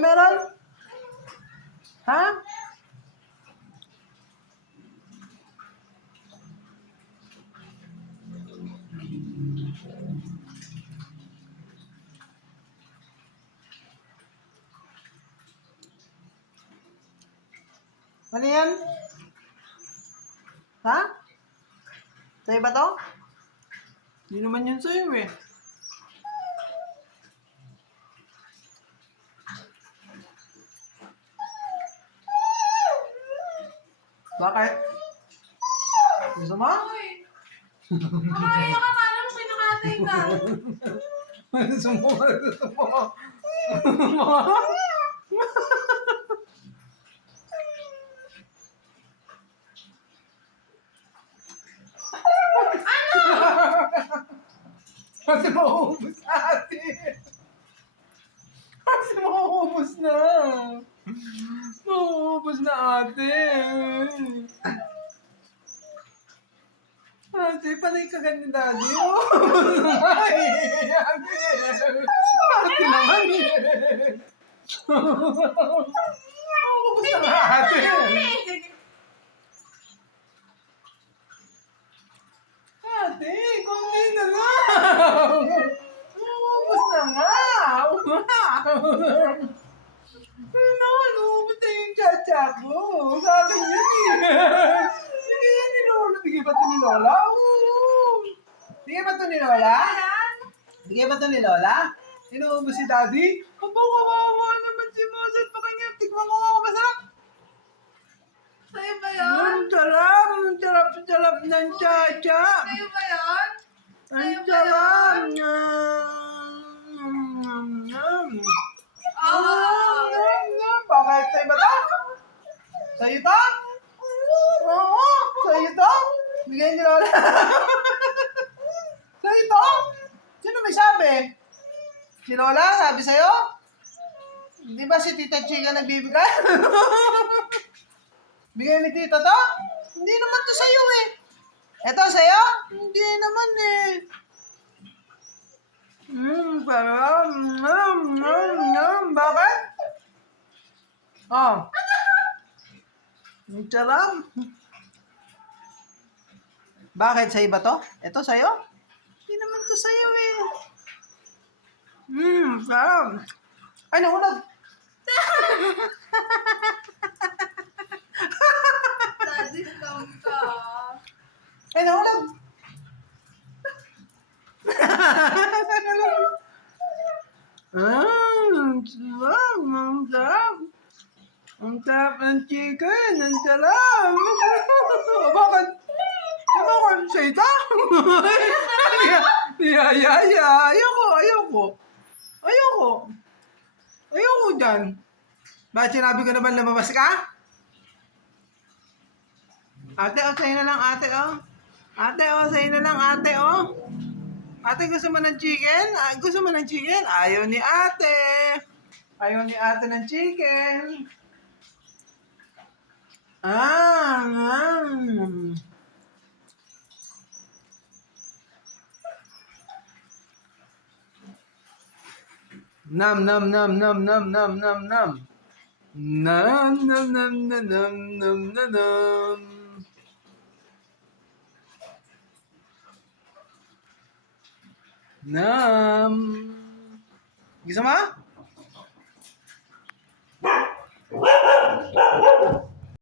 meron? Ha? Ano yan? Ha? Sa'yo ba to? Hindi naman yun sa'yo eh. Bakit? Gusto mo? Ay, akala mo pinakatay ka. Gusto mo? Gusto mo? Kasi mauubos ate. Kasi mauubos na. Mauubos na ate. Ate, panay ka ganyan daddy. Ay, ate. Ate naman eh. Mauubos na nga ate. Ate, konti na lang. Ubus na nga. Ano, ubus na yung chacha ko. Sa akin yun eh. Bigay yan ni Lola. Bigay ba ito ni Lola? Bigay ba ito ni Lola? Bigay ba ito ni Lola? Inuubos si Daddy? Aba, kawawa naman si Mozart pa kanya. Tignan ko ako masarap. Sa'yo ba yun? Ang sarap ng chacha. Sa'yo ba yun? Ang sarap. Bakit? Sa'yo ba to? Sa'yo to? Oo, sa'yo to? Bigay ni Lola. Sa'yo to? Sino may sabi? Si Lola, sabi sa'yo? Di ba si Tita Chica nagbibigay? Bigay ni Tita to? Hindi naman to sa'yo eh. Eto sa'yo? Hindi naman eh. Parang, bakit? Oh. Ang sarap. Bakit sa'yo ba to? Eto sa'yo? Hindi naman to sa'yo eh. Sarap. Ay, nahulog. Daddy, scam ka. Ay, nahulog. Ang sarap, ang sarap. Ang sarap ng chicken, ang sarap. Bakit? Bakit sa ita? Ayoko dyan. Bakit sinabi ko na ba lumabas ka? Ate, sa'yo na lang, ate, Ate, sa'yo na lang, ate, Ate, gusto mo ng chicken? Gusto mo ng chicken? Ayaw ni ate. Ayaw ni ate ng chicken. Nam nam nam nam nam nam nam nam. Nam nam nam nam nam nam nam nam. Nam. Gusto mo?